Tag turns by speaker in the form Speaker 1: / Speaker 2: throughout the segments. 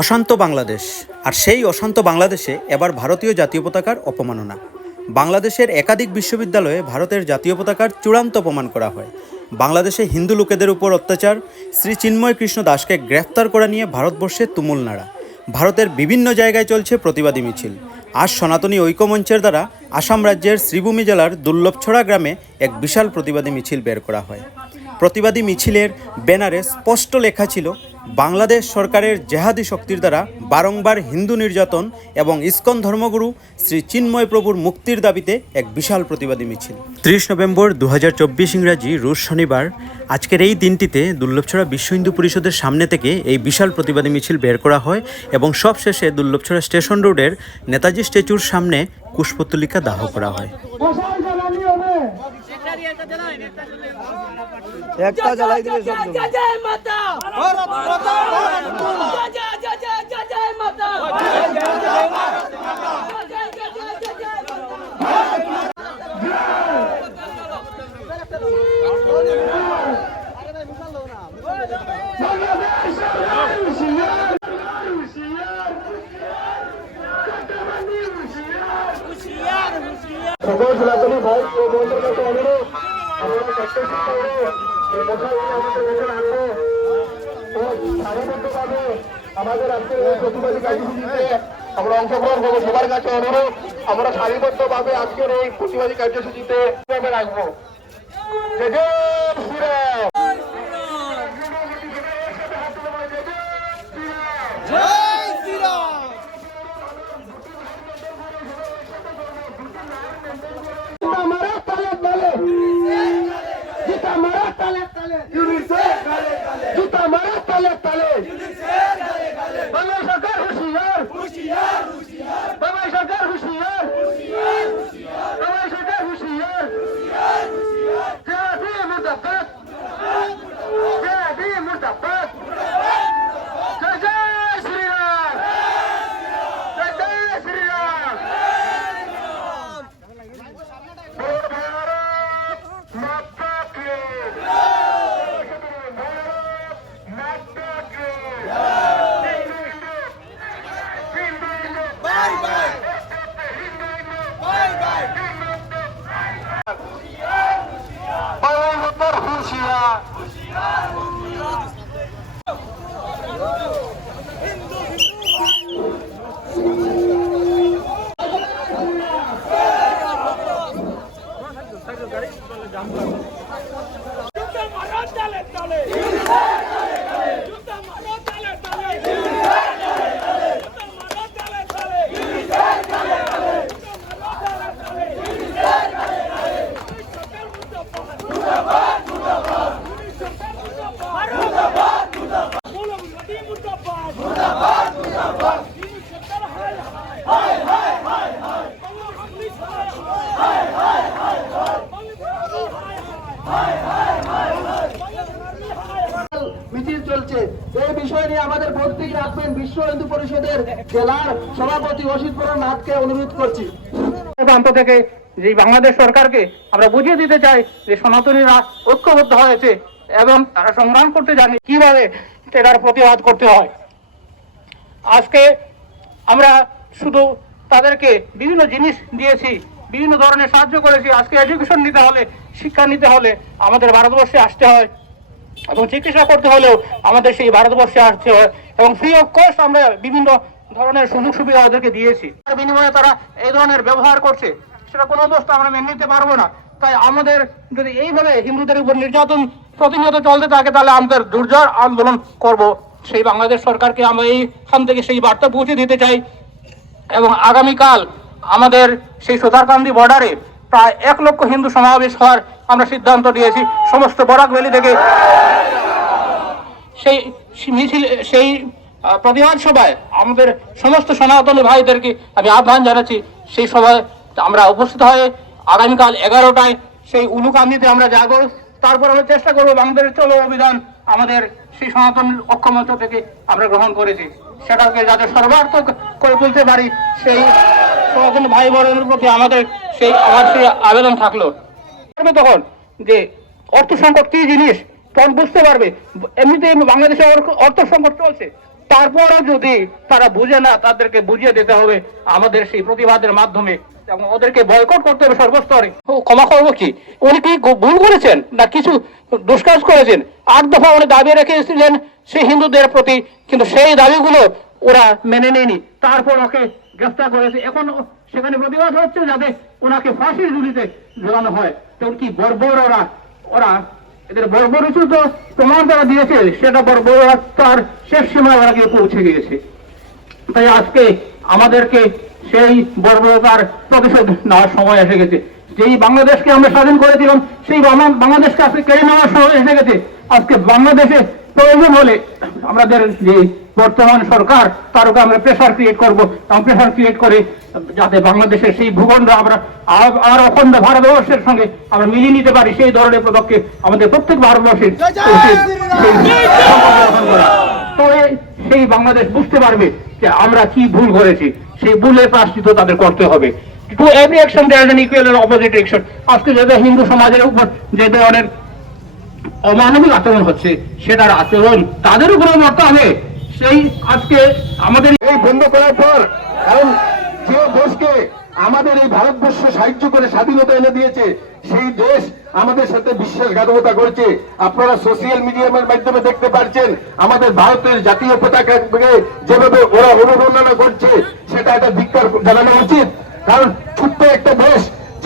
Speaker 1: অশান্ত বাংলাদেশ। আর সেই অশান্ত বাংলাদেশে এবার ভারতীয় জাতীয় পতাকার অপমাননা। বাংলাদেশের একাধিক বিশ্ববিদ্যালয়ে ভারতের জাতীয় পতাকার চূড়ান্ত অপমান করা হয়। বাংলাদেশে হিন্দু লোকেদের উপর অত্যাচার, শ্রী চিন্ময় কৃষ্ণ দাসকে গ্রেফতার করা নিয়ে ভারতবর্ষে তুমুল নাড়া। ভারতের বিভিন্ন জায়গায় চলছে প্রতিবাদী মিছিল। আজ সনাতনী ঐক্যমঞ্চের দ্বারা আসাম রাজ্যের শ্রীভূমি জেলার দুর্লভছড়া গ্রামে এক বিশাল প্রতিবাদী মিছিল বের করা হয়। প্রতিবাদী মিছিলের ব্যানারে স্পষ্ট লেখা ছিল বাংলাদেশ সরকারের জেহাদি শক্তির দ্বারা বারংবার হিন্দু নির্যাতন এবং ইসকন ধর্মগুরু শ্রী চিন্ময় প্রভুর মুক্তির দাবিতে এক বিশাল প্রতিবাদী মিছিল। ত্রিশ নভেম্বর দু হাজার চব্বিশ ইংরাজি রুশ শনিবার আজকের এই দিনটিতে দুর্লভছড়া বিশ্ব হিন্দু পরিষদের সামনে থেকে এই বিশাল প্রতিবাদী মিছিল বের করা হয় এবং সবশেষে দুর্লভছড়া স্টেশন রোডের নেতাজি স্ট্যাচুর সামনে কুশপুত্তলিকা দাহ করা হয়।
Speaker 2: একটা জ্বালাই দিলে সব জ্বলবে।
Speaker 3: জয় জয় মাতা। জয় জয় জয় জয় জয় জয় মাতা জয় জয় জয় জয় জয় মাতা
Speaker 4: সকল সনাতনী ভাই ও বোনদের কাছে অনুরোধ মশাই আমাদের কাছে রাখব ও আমরা অংশগ্রহণ করব সবার কাছে অনুরোধ আমরা সারিবদ্ধভাবে আজকের এই প্রতিবাদী কার্যসূচিতে রাখব। জয় Fugirá! বিশ্ব হিন্দু পরিষদের জেলার সভাপতি অসিত নাথকে অনুরোধ করছি।
Speaker 5: থেকে যে বাংলাদেশ সরকারকে আমরা বুঝিয়ে দিতে চাই যে সনাতনীরা ঐক্যবদ্ধ হয়েছে এবং তারা সংগ্রাম করতে জানে কীভাবে এটার প্রতিবাদ করতে হয়। আজকে আমরা শুধু তাদেরকে বিভিন্ন জিনিস দিয়েছি, বিভিন্ন ধরনের সাহায্য করেছি। আজকে এডুকেশন নিতে হলে, শিক্ষা নিতে হলে আমাদের ভারতবর্ষে আসতে হয়। এবং চিকিৎসা করতে হলেও আমাদের সেই ভারতবর্ষে আসতে হয় এবং ফ্রি অফ কস্ট আমরা বিভিন্ন ধরনের সুযোগ সুবিধা ওদেরকে দিয়েছি। তার বিনিময়ে তারা এই ধরনের ব্যবহার করছে। সেটা কোনো দোষ আমরা মেনে নিতে পারব না। তাই আমাদের যদি এইভাবে হিন্দুদের উপর নির্যাতন প্রতিনিয়ত চলতে থাকে, তাহলে আমাদের দুর্জয় আন্দোলন করব। সেই বাংলাদেশ সরকারকে আমরা এইখান থেকে সেই বার্তা পৌঁছে দিতে চাই। এবং আগামীকাল আমাদের সেই সোতারকান্দি বর্ডারে প্রায় এক লক্ষ হিন্দু সমাবেশ হওয়ার আমরা সিদ্ধান্ত নিয়েছি, সমস্ত বরাক ভ্যালি থেকে সেই মিছিল, সেই প্রতিবাদ সভায় আমাদের সমস্ত সনাতনী ভাইদেরকে আমি আহ্বান জানাচ্ছি। সেই সভায় আমরা উপস্থিত হয়ে আগামীকাল এগারোটায় সেই উলুকান্দিতে আমরা যাব। তারপর আমরা চেষ্টা করব বাংলাদেশের চলো অভিধান আমাদের সেই সনাতন অক্ষমঞ্চ থেকে আমরা গ্রহণ করেছি। সেটাকে যাতে সর্বার্থক করে তুলতে পারি, সেই সনাতন ভাই বোনের প্রতি আমাদের সেই আমার সেই আবেদন থাকল। পারবে তখন যে অর্থ সংকট কি জিনিস? তখন বুঝতে পারবে। এমনিতে বাংলাদেশে অর্থ- সংকট চলছে। তারপরও যদি তারা বুঝে না তাদেরকে বুঝিয়ে দিতে হবে আমাদের সেই প্রতিবাদের মাধ্যমে। এবং ওদেরকে বয়কট করতে হবে সর্বস্তরে। ও, ক্ষমা করব কি? উনি কি ভুল করেছেন না কিছু দুষ্কাজ করেছেন? আট দফা উনি দাবি রেখেছিলেন সেই হিন্দুদের প্রতি কিন্তু সেই দাবিগুলো ওরা মেনে নেয়নি। তারপর ওকে গ্রেফতার করেছে। এখন সেখানে প্রতিবাদ হচ্ছে যাতে ওনাকে ফাঁসির ঝুলিতে ঝুলানো হয়। তো কি বর্বর ওরা? ওরা এদের বর্বরিত তো প্রমাণ তারা দিয়েছে, সেটা বর্বরতার শেষ সীমায় ওরা গিয়ে পৌঁছে গিয়েছে। তাই আজকে আমাদেরকে সেই বর্বরতার প্রতিশোধ নেওয়ার সময় এসে গেছে। যেই বাংলাদেশকে আমরা স্বাধীন করেছিলাম, সেই বাংলাদেশকে আজকে কেড়ে নেওয়ার সময় এসে গেছে। আজকে বাংলাদেশে প্রয়োজন হলে আমাদের যে বর্তমান সরকার তার উপরে আমরা প্রেশার ক্রিয়েট করব। এবং প্রেশার ক্রিয়েট করে যাতে বাংলাদেশের সেই ভূখণ্ড আমরা আর- অখণ্ড ভারতবর্ষের সঙ্গে আমরা মিলিয়ে নিতে পারি সেই ধরনের পদক্ষেপ আমাদের প্রত্যেক ভারতবর্ষের সেই। তো সেই বাংলাদেশ বুঝতে পারবে যে আমরা কি ভুল করেছি। সেই ভুলের প্রাশ্চিত তাদের করতে হবে। To every action there equal opposite action আজকে যাদের হিন্দু সমাজের উপর যে ধরনের অমানবিক আচরণ হচ্ছে, সেটার আচরণ তাদের উপরে করতে হবে। সেই আজকে আমাদের
Speaker 4: এই বন্ধ করার পর, কারণ যে দেশকে আমাদের এই ভারতবর্ষ সাহায্য করে স্বাধীনতা এনে দিয়েছে, সেই দেশ আমাদের সাথে বিশ্বাসঘাতকতা করছে। আপনারা সোশিয়াল মিডিয়ামের মাধ্যমে দেখতে পাচ্ছেন আমাদের ভারতের জাতীয় পতাকাকে যেভাবে ওরা অনুবর্ণনা করছে, সেটা একটা ধিক্কার জানানো উচিত। কারণ ছোট্ট একটা দেশ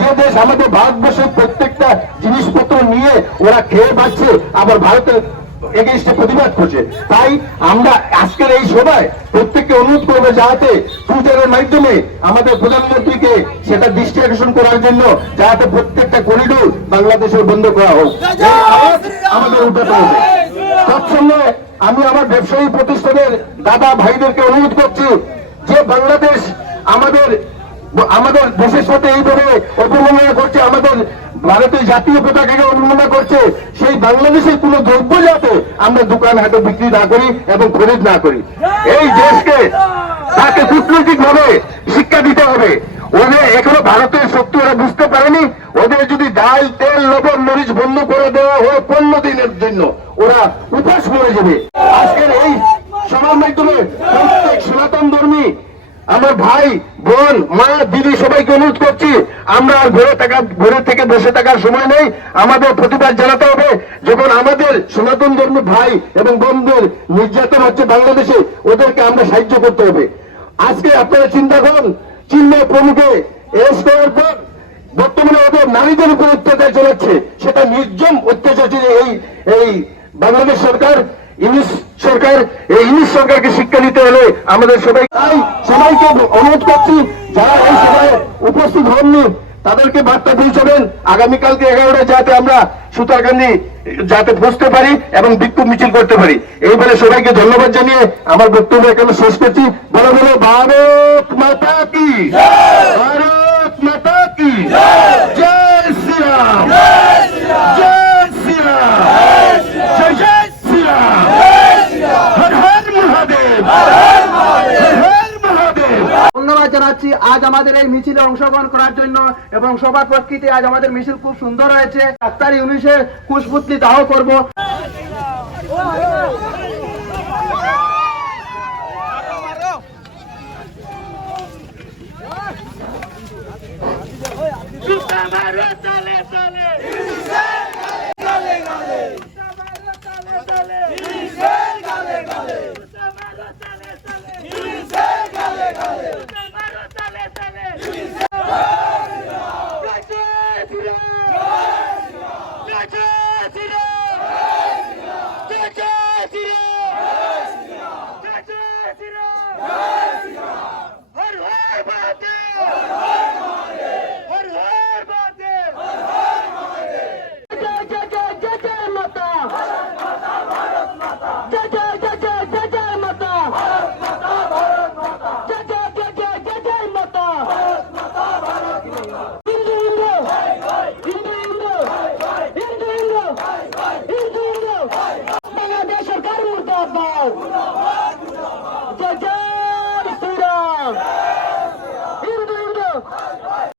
Speaker 4: যে দেশ আমাদের ভারতবর্ষের প্রত্যেকটা জিনিসপত্র নিয়ে ওরা খেয়ে পাচ্ছে আবার ভারতের এগেইনস্টে প্রতিবাদ করছে। তাই আমরা আজকের এই সভায় প্রত্যেককে অনুরোধ করব যাতে টুইটারের মাধ্যমে আমাদের প্রধানমন্ত্রীকে সেটা দৃষ্টি আকর্ষণ করার জন্য যাতে প্রত্যেকটা করিডোর বাংলাদেশের বন্ধ করা হোক। আমাদের উঠাতে হবে। তৎসঙ্গে আমি আমার ব্যবসায়ী প্রতিষ্ঠানের দাদা ভাইদেরকে অনুরোধ করছি যে বাংলাদেশ আমাদের আমাদের দেশের সাথে এইভাবে অবমাননা করছে, আমাদের ভারতের জাতীয় পতাকাকে অবমাননা করছে, সেই বাংলাদেশের কোন দ্রব্য যাতে আমরা দোকান হাটে বিক্রি না করি এবং খরিদ না করি। এই দেশকে তাকে কূটনৈতিক ভাবে শিক্ষা দিতে হবে। ওদের এখনও ভারতের শক্তি ওরা বুঝতে পারেনি। ওদের যদি ডাল, তেল, লবণ, মরিচ বন্ধ করে দেওয়া হয় পনেরো দিনের জন্য, ওরা উপাস মরে যাবে। আজকের এই সভার মাধ্যমে প্রত্যেক সনাতন ধর্মী, আমার ভাই বোন, মা, দিদি, সবাইকে অনুরোধ করছি, আমরা আর ঘরে থাকা, ঘরে থেকে বসে থাকার সময় নেই। আমাদের প্রতিবাদ জানাতে হবে। যখন আমাদের সনাতন ধর্ম ভাই এবং বোনদের নির্যাতন হচ্ছে বাংলাদেশে, ওদেরকে আমরা সাহায্য করতে হবে। আজকে আপনারা চিন্তা করুন চিহ্ন প্রমুখে এস করার পর বর্তমানে ওদের নারীদের উপর অত্যাচার চলেছে সেটা নির্জম অত্যাচার এই এই বাংলাদেশ সরকার ইংলিশ সরকার, এই ইংলিশ সরকারকে শিক্ষা দিতে হলে আমাদের সবাই তাই সবাইকে অনুরোধ করছি, যারা এই সভায় উপস্থিত হননি, তাদেরকে বার্তা পৌঁছাবেন আগামীকালকে এগারোটা যাতে আমরা সুতারকান্দি যাতে পৌঁছতে পারি এবং বিক্ষোভ মিছিল করতে পারি। এই বলে সবাইকে ধন্যবাদ জানিয়ে আমার বক্তব্য এখানে শেষ করছি। বলো বলো, ভারত মাতা কি ভারত মাতা কি জয় শ্রীরাম জয় শ্রীরাম জয় জয় শ্রীরাম হর হর মহাদেব হর হর মহাদেব
Speaker 2: জানাচ্ছি আজ আমাদের এই মিছিলে অংশগ্রহণ করার জন্য এবং সবার প্রকৃতি আজ আমাদের মিছিল খুব সুন্দর হয়েছে। ডাক্তার ইউনিসের কুশপুতলি দাহ করব।
Speaker 3: বাংলাদেশ সরকার মুর্দাবাদ